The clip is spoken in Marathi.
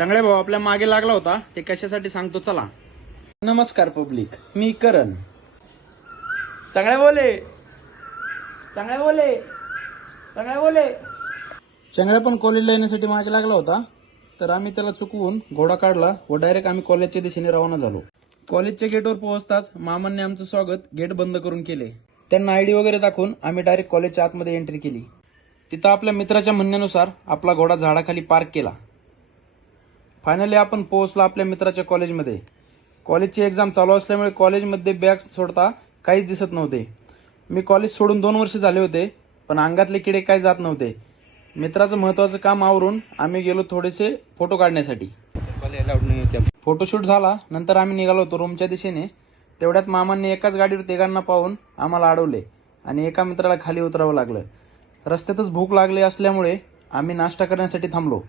चांगले भाऊ आपल्या मागे लागला होता, ते कशासाठी सांगतो चला. नमस्कार पब्लिक, मी करण. चांगले बोले, चांगले बोले, चांगले बोले. चांगल्या पण कॉलेजला येण्यासाठी मागे लागला होता, तर आम्ही त्याला चुकवून घोडा काढला व डायरेक्ट आम्ही कॉलेजच्या दिशेने रवाना झालो. कॉलेजच्या गेटवर पोहोचताच मामांनी आमचं स्वागत गेट बंद करून केले. त्यांना आयडी वगैरे दाखवून आम्ही डायरेक्ट कॉलेजच्या आतमध्ये एंट्री केली. तिथं आपल्या मित्राच्या म्हणण्यानुसार आपला घोडा झाडाखाली पार्क केला. फायनली आपण पोहोचलो आपल्या मित्राच्या कॉलेजमध्ये. कॉलेजची एक्झाम चालू असल्यामुळे कॉलेजमध्ये बॅग सोडता काहीच दिसत नव्हते. मी कॉलेज सोडून 2 वर्ष झाले होते, पण अंगातले किडे काही जात नव्हते. मित्राचं महत्त्वाचं काम आवरून आम्ही गेलो थोडेसे फोटो काढण्यासाठी. फोटोशूट झाला, नंतर आम्ही निघालो होतो रूमच्या दिशेने. तेवढ्यात मामांनी एकाच गाडीवर तिघांना पाहून आम्हाला अडवले आणि एका मित्राला खाली उतरावं लागलं. रस्त्यातच भूक लागली असल्यामुळे आम्ही नाश्ता करण्यासाठी थांबलो.